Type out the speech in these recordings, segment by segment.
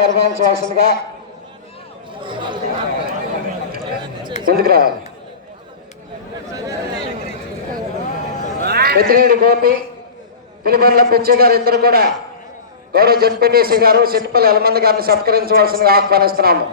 నిర్వహించవలసిందిగా ముందుకు రావాలి. పెద్దినేడు గోపి పిలుబండ్ల పిచ్చి గారు ఇద్దరు కూడా గౌరవ జడ్పీటీసీ గారు సిట్పల్లి ఎలమంది గారిని సత్కరించవలసిందిగా ఆహ్వానిస్తున్నాము.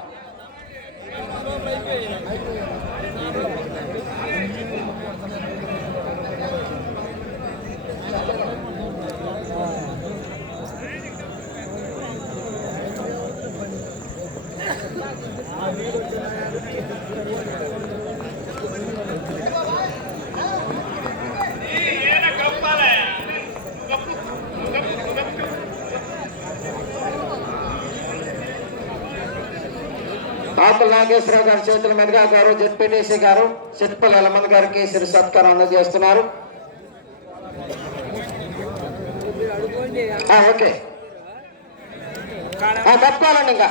ఆకుల నాగేశ్వరరావు గారి చేతుల మీదుగా గారు జడ్పీటీసీ గారు చిట్పల్లి ఎలమంది గారికి సిరి సత్కారం అందజేస్తున్నారు. ఓకే. ఆ, తప్పాలండి ఇంకా.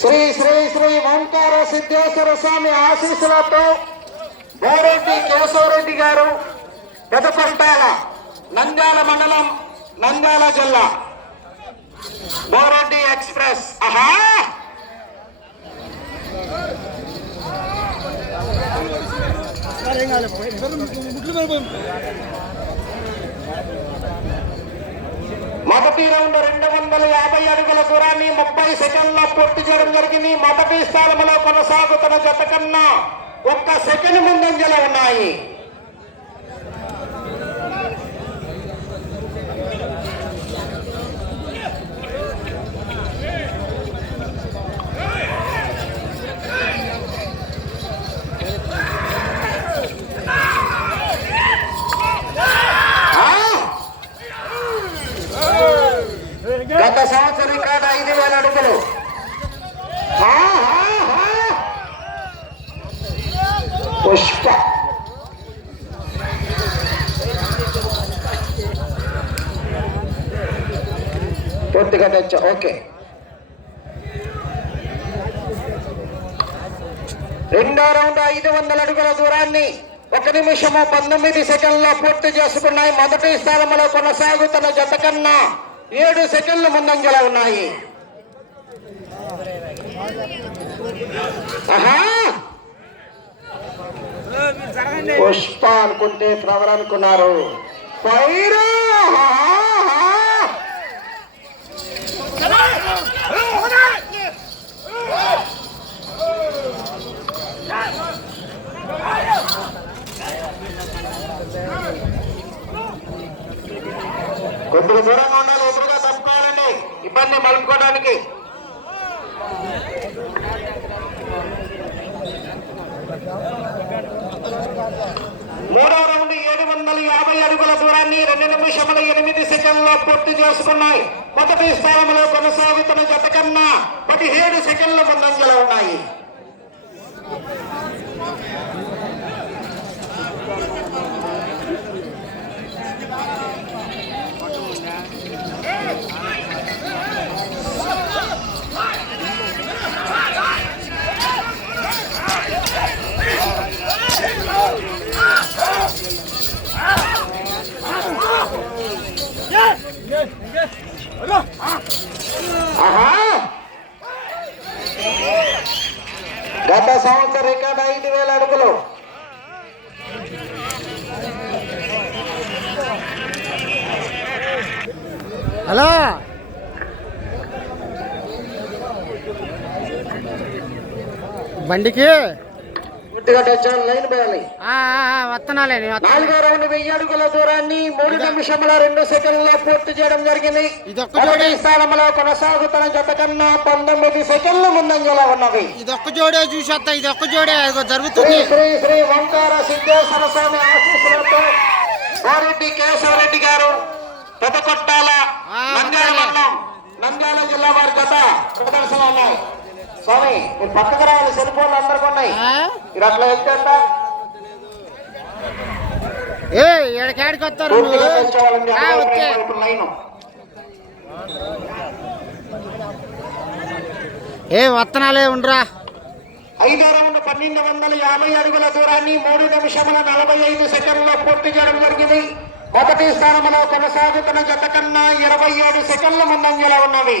శ్రీ శ్రీ శ్రీ ఓంకార సిద్ధేశ్వర స్వామి ఆశీస్సులతో బోరెడ్డి కేశవరెడ్డి గారు పెదకొంటాల నంద్యాల మండలం నంద్యాల జిల్లా. బోరెడ్డి ఎక్స్ప్రెస్. ఆహా! మొదటి రౌండ్ రెండు వందల యాభై అడుగుల దూరాన్ని ముప్పై సెకండ్ల పూర్తి చేయడం జరిగింది. మొదటి స్థానంలో కొనసాగుతున్న జత కన్నా ఒక్క సెకండ్ ముందంజలో ఉన్నాయి. గత సంవత్సరం కాదు? ఐదు వేల అడుగులు హా, హా, హా. పుష్ప పూర్తిగా తెచ్చా ఓకే రెండో రౌండ్ ఐదు వందల అడుగుల దూరాన్ని ఒక నిమిషము పంతొమ్మిది సెకండ్లో పూర్తి చేసుకున్నాయి. మొదటి స్థానంలో కొనసాగుతున్న జత కన్నా ఏడు సెకండ్లు ముందంజలో ఉన్నాయి. ఆహా! పుష్ప అనుకుంటే ఫ్లవర్ అనుకున్నారు. పైరు! కొద్దిగా దూరంగా ఉండాలి ఎదురుగా తప్పుకోవాలండి ఇబ్బంది మలుపుకోవడానికి మూడో రౌండ్ ఏడు వందల యాభై అడుగుల దూరాన్ని రెండు నిమిషముల ఎనిమిది సెకండ్లో పూర్తి చేసుకున్నాయి. మొదటి స్థానంలో కొనసాగుతున్న జత కన్నా పదిహేడు సెకండ్ల ముందంజలో ఉన్నాయి. బండికి? వస్తున్నాలే. నాలుగో రౌండ్ వెయ్యి అడుగుల దూరాన్ని మూడు నిమిషముల రెండు సెకండ్ల పూర్తి చేయడం జరిగింది. ఇదొక్క మొదటి జోడే స్థానంలో కొనసాగుతున్న జత కన్నా పంతొమ్మిది సెకండ్లు ముందంజలో ఉన్నవి ఇదొక్క జోడే చూసేస్తా ఇదొక్క జోడే జరుగుతుంది. శ్రీ శ్రీ ఓంకార సిద్ధేశ్వర స్వామి ఆశీస్సులతో కోరెడ్డి కేశవరెడ్డి గారు పెదకొట్టాల ఆ, నంద్యాల వస్తాలే. మండలం నంద్యాల జిల్లా వారి గత స్వామి మీరు పక్కకు రావాలి సెల్ ఫోన్లు అందరికీ ఉన్నాయి? మీరు అట్లా వెళ్తే? ఏ వస్తారు లైను. ఏ వత్తనాలే ఉండరా ఐదో రౌండ్ పన్నెండు వందల యాభై అడుగుల దూరాన్ని మూడు నిమిషముల నలభై ఐదు సెకండ్లో పూర్తి చేయడం జరిగింది మొదటి స్థానంలో కొనసాగుతున్న జత కన్నా ఇరవై ఏడు సెకండ్ల ముందంజలో ఉన్నవి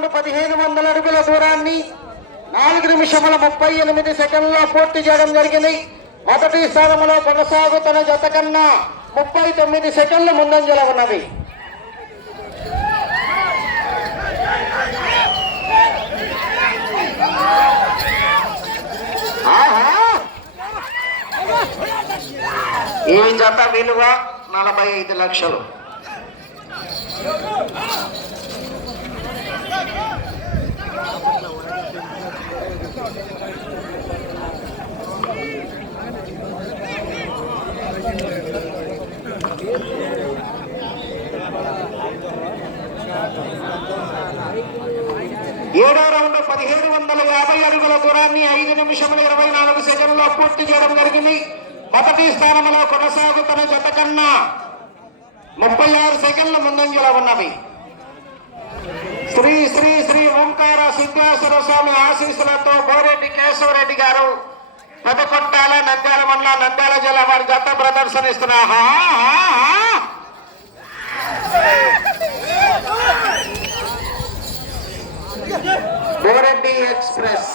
పదిహేను వందల అడుగుల దూరాన్ని నాలుగు నిమిషముల ముప్పై ఎనిమిది సెకండ్లో పూర్తి చేయడం జరిగింది. మొదటి స్థానంలో కొనసాగుతున్న జత కన్నా ముప్పై తొమ్మిది సెకండ్లు ముందంజలో ఉన్నది. ఈ జత విలువ నలభై ఐదు లక్షలు ఏడో రౌండ్ పదిహేడు వందల యాభై అడుగుల దూరాన్ని ఐదు నిమిషములు ఇరవై నాలుగు సెకండ్లో పూర్తి చేయడం జరిగింది. మొదటి స్థానంలో కొనసాగుతున్న జత కన్నా ముప్పై ఆరు సెకండ్ల ముందంజలో ఉన్నవి. శ్రీ శ్రీ శ్రీ ఓంకార సిద్ధేశ్వర స్వామి ఆశీస్సులతో బోరెడ్డి కేశవరెడ్డి గారు పెదకొట్టాల నంద్యాల మండల నంద్యాల జిల్లా వారి జత ప్రదర్శనిస్తున్నా ఆహా, ఆహా. బోరెడ్డి ఎక్స్ప్రెస్.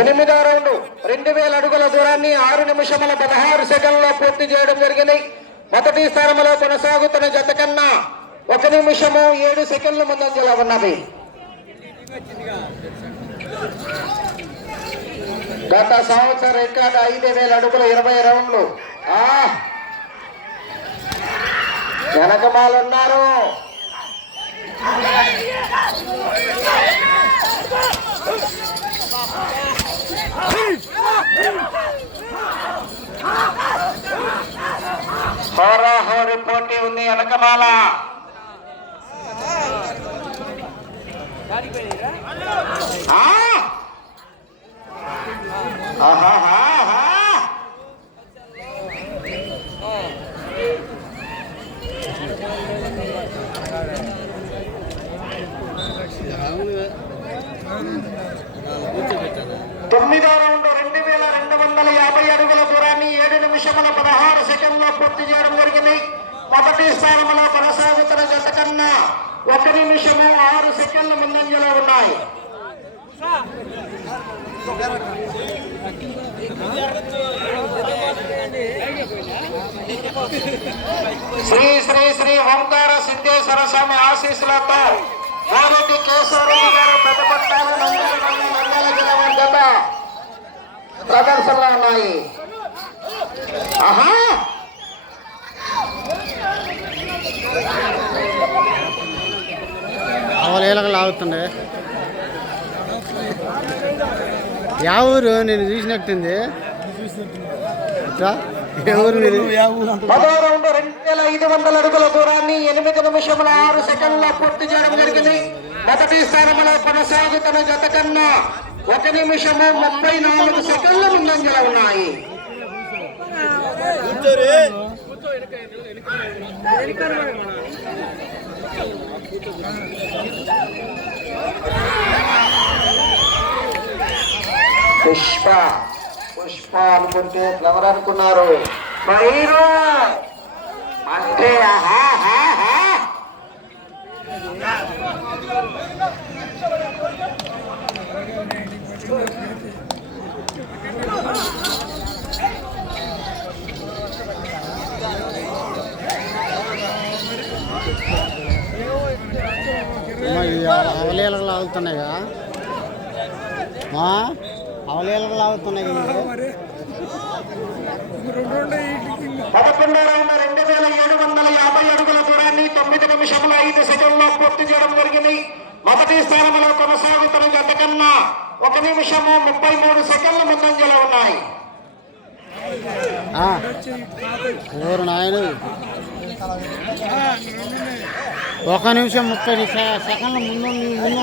ఎనిమిదో రౌండ్. రెండు వేల అడుగుల దూరాన్ని ఆరు నిమిషముల పదహారు సెకండ్లో పూర్తి చేయడం జరిగింది. మొదటి స్థానంలో కొనసాగుతున్న జత కన్నా ఒక నిమిషము ఏడు సెకండ్ల ముందంజలో ఉన్నది. గత సంవత్సరం రికార్డ్ ఐదు వేల అడుగుల ఇరవై రౌండ్లు. ఆ! హోరా హోరాహోరి పోటీ ఉంది వెనకమాల. తొమ్మిదో రౌండ్ రెండు వేల రెండు వందల యాభై అడుగుల దూరాన్ని ఏడు నిమిషముల పదహారు సెకండ్లో పూర్తి చేయడం జరిగింది. మొదటి స్థానంలో కొనసాగుతున్న జత కన్నా ఒక నిమిషము ఆరు సెకండ్ల ముందంజలో ఉన్నాయి. శ్రీ శ్రీ శ్రీ ఓంకార సిద్ధేశ్వర స్వామి ఆశీస్సులతో గోరెడ్డి కేశవరెడ్డి గారు పెద్దపట్టాలు నంద్యాల మండలం, ప్రదర్శనలో ఉన్నాయి. ఆహా! అవలేలకు లాగుతుండే. యా ఊరు నేను చూసినట్టుంది ఇట్లా? ఏ ఊరు మీరు పదో రౌండ్ రెండు వేల ఐదు వందల అడుగుల దూరాన్ని ఎనిమిది నిమిషముల ఆరు సెకండ్ల పూర్తి చేయడం జరిగింది. మొదటి స్థానంలో కొనసాగుతున్న జత కన్నా ఒక నిమిషము ముప్పై నాలుగు సెకండ్ల ముందంజలో ఉన్నాయి. పుష్ప. పుష్ప అనుకుంటే ఫ్లవర్ అనుకున్నారు. మయూరు అంటే అవలీలగా లాగుతున్నాయిగా. పదకొండో రౌండ్ రెండు వేల ఏడు వందల యాభై అడుగుల దూరాన్ని తొమ్మిది నిమిషముల ఐదు సెకండ్లో పూర్తి చేయడం జరిగింది. మొదటి స్థానంలో కొనసాగుతున్న జత కన్నా ఒక నిమిషము ముప్పై మూడు సెకండ్ల ముందంజలో ఉన్నాయి. నాయను ఒక నిమిషం ముప్పై సెకండ్ల ముందు ముందు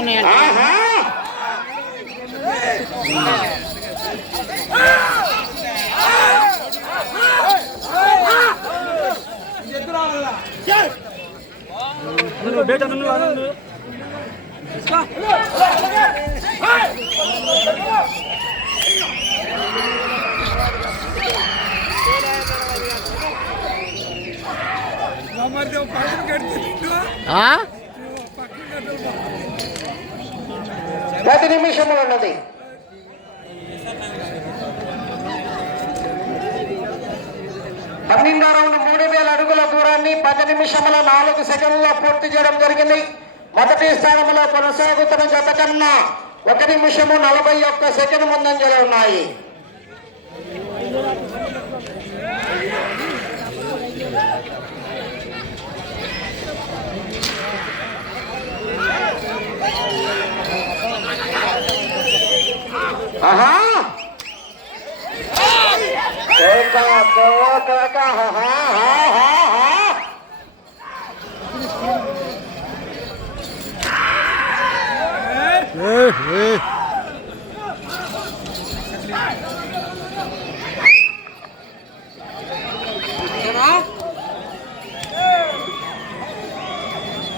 ప్రతి నిమిషంలో పది నిమిషములు ఉన్నది పన్నెండో రౌండ్ మూడు వేల అడుగుల దూరాన్ని పది నిమిషముల నాలుగు సెకండ్లో పూర్తి చేయడం జరిగింది. మొదటి స్థానంలో కొనసాగుతున్న జత కన్నా ఒక నిమిషము నలభై ఒక్క సెకండ్ ముందంజలో ఉన్నాయి. ఆహా! కోక కేక, హా, హా, హా, హా. ఏ, ఏ.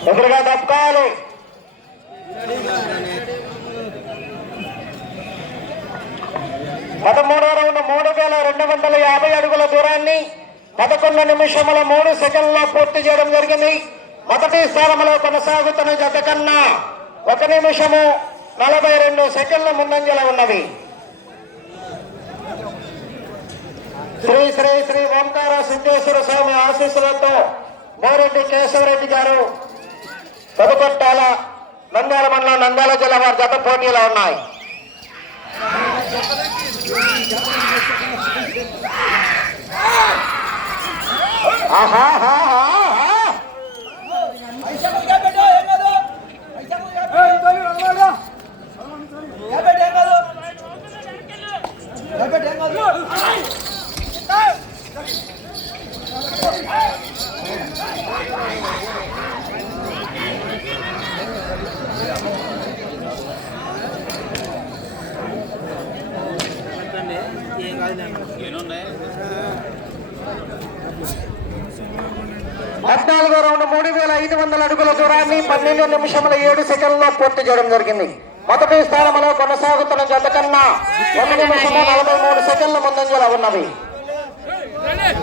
ఎదురుగా దప్పకాలు పదమూడో రౌండ్ మూడు వేల రెండు వందల యాభై అడుగుల దూరాన్ని పదకొండు నిమిషముల మూడు సెకండ్లో పూర్తి చేయడం జరిగింది. మొదటి స్థానంలో కొనసాగుతున్న జత కన్నా ఒక నిమిషము నలభై రెండు సెకండ్ల ముందంజల ఉన్నవి శ్రీ శ్రీ శ్రీ ఓంకార సిద్ధేశ్వర స్వామి ఆశీస్సులతో మోరెడ్డి కేశవరెడ్డి గారు తదుపట్టాల నంద్యాల మండలం నంద్యాల జిల్లా వారి జత పోటీలో ఉన్నాయి ఆహాహాహాహా. పద్నాలుగో రౌండ్ మూడు వేల ఐదు వందల అడుగుల దూరాన్ని పన్నెండు నిమిషముల ఏడు సెకండ్లో పూర్తి చేయడం జరిగింది. మొదటి స్థానంలో కొనసాగుతున్న జత కన్నా ఒక నిమిషము నలభై మూడు సెకండ్ల ముందంజలో ఉన్నవి.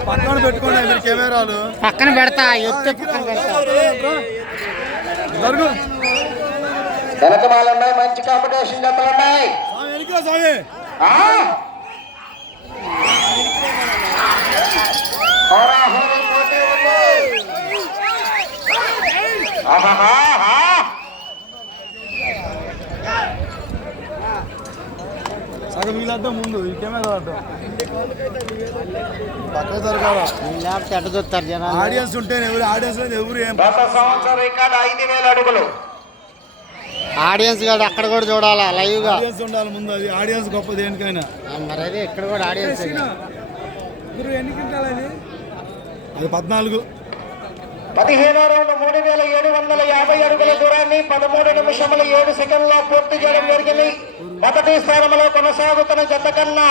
పక్కన పెట్టుకోండి మీరు కెమెరాలు. పక్కన పెడతా ఎత్తే పక్కన పెడతా. జరుగు వెనకమాలు ఉన్నాయి మంచి కాంపిటీషన్ జతలు ఉన్నాయి స్వామి వెనుక స్వామి ఆ? హోరాహోరీ పోటీ ఉంది. ఆహాహాహా. సగం వీళ్ళడ్డం ముందు ఈ కెమెరా అడ్డం పక్క జరగాల. లేకపోతే చూస్తారు జనాలు? ఆడియన్స్ ఉంటే ఎవరు ఆడియన్స్ ఎవరు ఏం గత సంవత్సరం రికార్డు ఐదు వేల అడుగులు. ఆడియన్స్ కూడా అక్కడ కూడా చూడాలా లైవ్గా? ఆడియన్స్ ఉండాలి ముందు అది ఆడియన్స్ గొప్ప దేనికైనా. మరి అదే ఇక్కడ కూడా ఆడియన్స్ అది పద్నాలుగు. పదిహేనో రౌండ్ మూడు వేల ఏడు వందల యాభై అడుగుల దూరాన్ని పదమూడు నిమిషముల ఏడు సెకండ్లో పూర్తి చేయడం జరిగింది. మొదటి స్థానంలో కొనసాగుతున్న జత కన్నా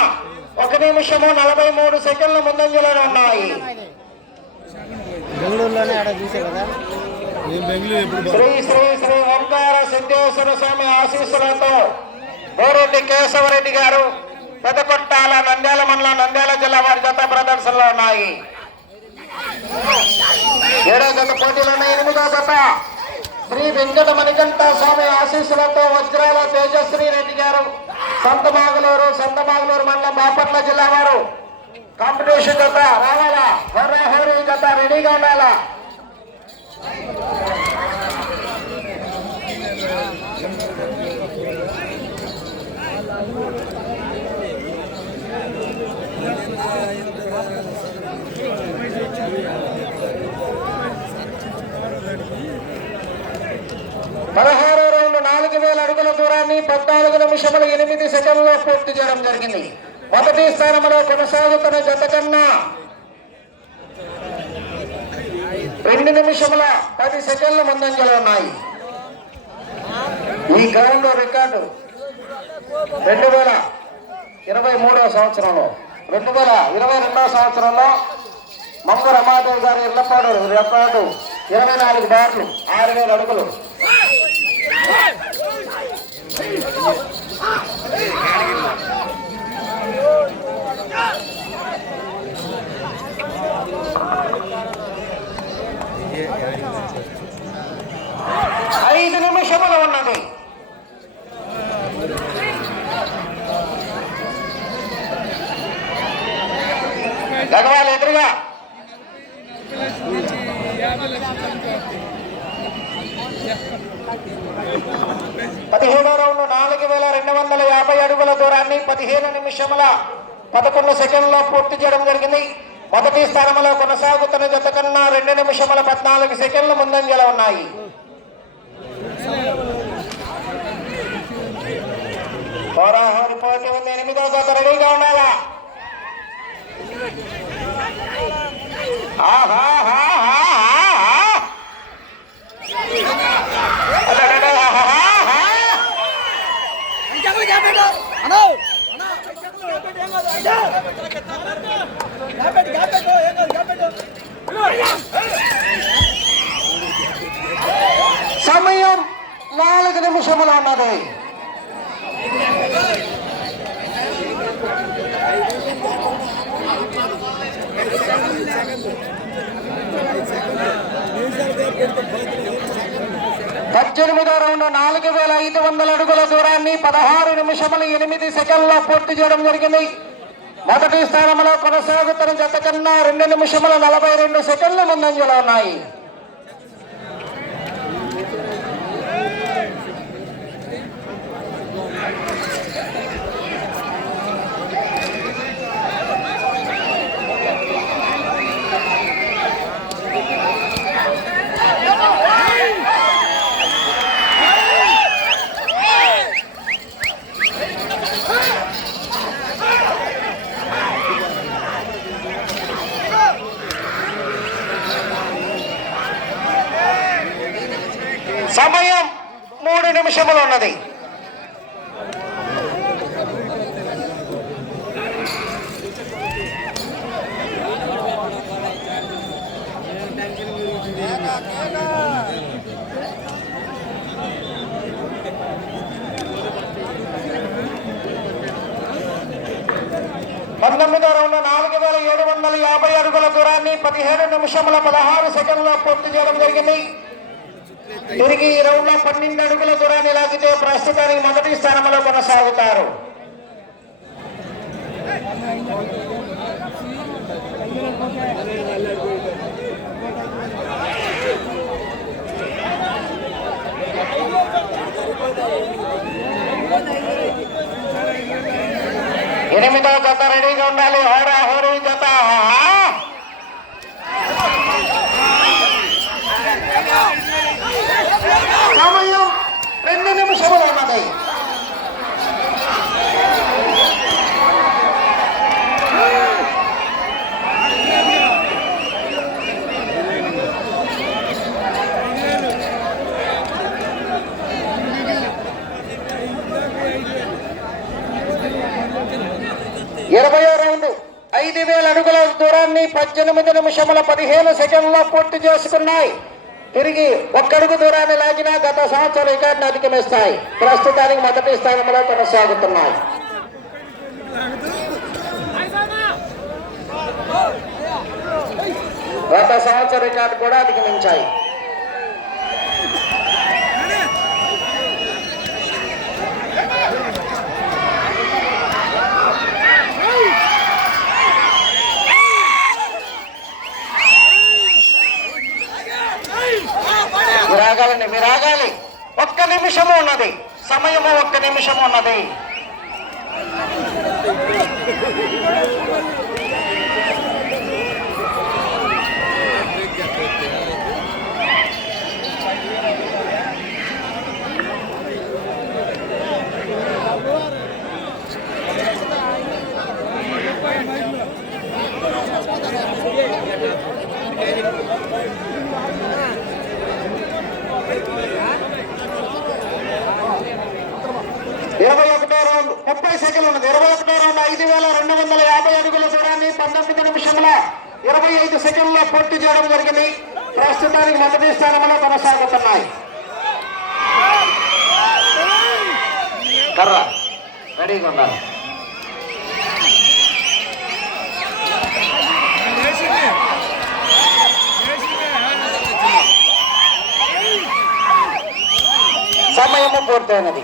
ఒక నిమిషము నలభై మూడు సెకండ్ల ముందంజలో ఉన్నాయి. బెంగళూరులోనే ఆడ చూసే కదా? నేను బెంగళూరు ఎప్పుడు శ్రీ శ్రీ శ్రీ ఓంకార సిద్ధేశ్వర స్వామి ఆశీస్సులతో బోరెడ్డి కేశవరెడ్డి గారు పెదకొట్టాల నంద్యాల మండలం నంద్యాల జిల్లా వారి జత ప్రదర్శనలో ఉన్నాయి. ఏడో జత పోటీలు ఎనిమిదో గత శ్రీ వెంకట మణికంఠ స్వామి ఆశీస్సులతో వజ్రాల తేజశ్రీ రెడ్డి గారు సంతమాగులూరు సంతమాగులూరు మండలం బాపట్ల జిల్లా వారు. కాంపిటీషన్ జత రావాలా? హోరీ జత రెడీగా ఉండాలా? పదహారో రెండు నాలుగు వేల అడుగుల దూరాన్ని పద్నాలుగు నిమిషముల ఎనిమిది సెకండ్లో పూర్తి చేయడం జరిగింది. మొదటి స్థానంలో కొనసాగుతున్న జత కన్నా రెండు నిమిషముల పది సెకండ్ల ముందంజలో ఉన్నాయి. ఈ గ్రౌండ్ రికార్డు రెండు వేల ఇరవై మూడవ సంవత్సరంలో రెండు వేల ఇరవై రెండవ సంవత్సరంలో మంగు రమాదేవి గారి ఇళ్ళపాడు రికార్డు ఇరవై నాలుగు బార్లు ఆరు వేల అడుగులు ఐదు నిమిషములు ఉన్నది. భగవాన్ ఎదురుగా. పదిహేనో రౌండ్ నాలుగు వేల రెండు వందల యాభై అడుగుల దూరాన్ని పదిహేను నిమిషముల పదకొండు సెకండ్లో పూర్తి చేయడం జరిగింది. మొదటి స్థానంలో కొనసాగుతున్న జత కన్నా రెండు నిమిషముల పద్నాలుగు సెకండ్లు ముందంజలో ఉన్నాయి. హోరాహోరి పోటీ ఉంది ఎనిమిదో జత రెడీగా ఉండాలా సమయం నాలుగు నిమిషములు ఉన్నది. పద్దెనిమిదో రౌండ్ నాలుగు వేల ఐదు వందల అడుగుల దూరాన్ని పదహారు నిమిషములు ఎనిమిది సెకండ్లో పూర్తి చేయడం జరిగింది. మొదటి స్థానంలో కొనసాగుతున్న జత కన్నా రెండు నిమిషముల నలభై రెండు సెకండ్లు ముందంజలో ఉన్నాయి సమయం మూడు నిమిషములు ఉన్నది పంతొమ్మిదో రౌండ్ నాలుగు వేల ఏడు వందల యాభై అడుగుల దూరాన్ని పదిహేడు నిమిషముల పదహారు సెకండ్లో పూర్తి చేయడం జరిగింది. తిరిగి ఈ రౌండ్లో పన్నెండు అడుగుల దూరాన్ని లాగితే ప్రస్తుతానికి మొదటి స్థానంలో కొనసాగుతారు. ఎనిమిదో జత రెడీగా ఉండాలి. హోరా హోరీ జత సమయం రెండు నిమిషములు ఉన్నది ఇరవయో రౌండ్ ఐదు వేల అడుగుల దూరాన్ని పద్దెనిమిది నిమిషముల పదిహేను సెకండ్లో పూర్తి చేసుకున్నాయి. తిరిగి ఒక్కడుగు దూరాన్ని లాగిన గత సంవత్సరం రికార్డును అధిగమిస్తాయి. ప్రస్తుతానికి మొదటి స్థానంలో కొనసాగుతున్నాయి. గత సంవత్సర రికార్డు కూడా అధిగమించాయి. నిమిషము ఉన్నది సమయము ఒక్క నిమిషం ఉన్నది Thank you. ఇరవై ముప్పై సెకండ్లు ఉన్నది. ఇరవై ఒకటో రౌండ్ ఐదు వేల రెండు వందల యాభై అడుగుల దూరాన్ని పంతొమ్మిది నిమిషముల ఇరవై ఐదు సెకండ్లో పూర్తి చేయడం జరిగింది. ప్రస్తుతానికి మొదటి స్థానంలో కొనసాగుతున్నాయి. కర్ర రెడీగా ఉన్నారు సమయము పూర్తయినది.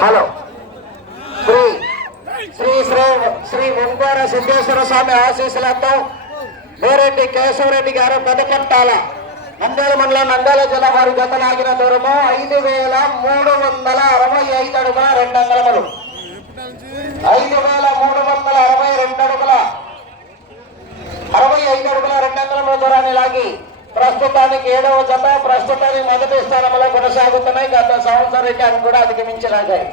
హలో శ్రీ శ్రీ శ్రీ శ్రీ ముంగార సిద్ధేశ్వర స్వామి ఆశీస్సులతో వేరెడ్డి కేశవరెడ్డి గారు పెదకొట్టాల నంద్యాల మండలం నంద్యాల జిల్లా వారి గత లాగిన దూరము ఐదు వేల మూడు వందల అరవై ఐదు అడుగుల రెండు అంగళములు ఐదు వేల మూడు వందల అరవై రెండు అడుగుల అరవై ఐదు అడుగుల రెండు అంగళముల దూరాన్ని లాగి ప్రస్తుతానికి ఏడవ జత ప్రస్తుతానికి మొదటి స్థానంలో కొనసాగుతున్నాయి. గత సంవత్సరానికి కూడా అధిగమించలాగాయి.